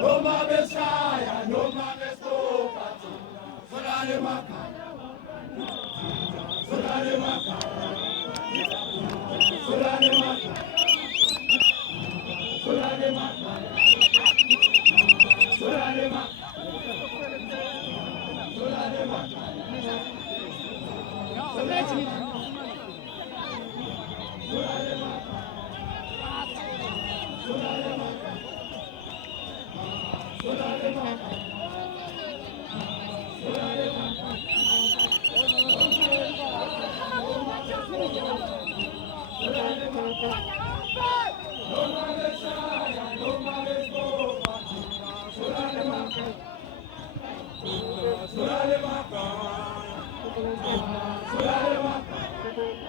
Noma Messiah, Noma Mestopa, Solare Maka, Solare Maka, Solare Maka, Solare Maka, Solare Maka, Solare Maka, Noma Messiah, Noma Mestopa, Solare Maka, Solare Maka, Solare Maka.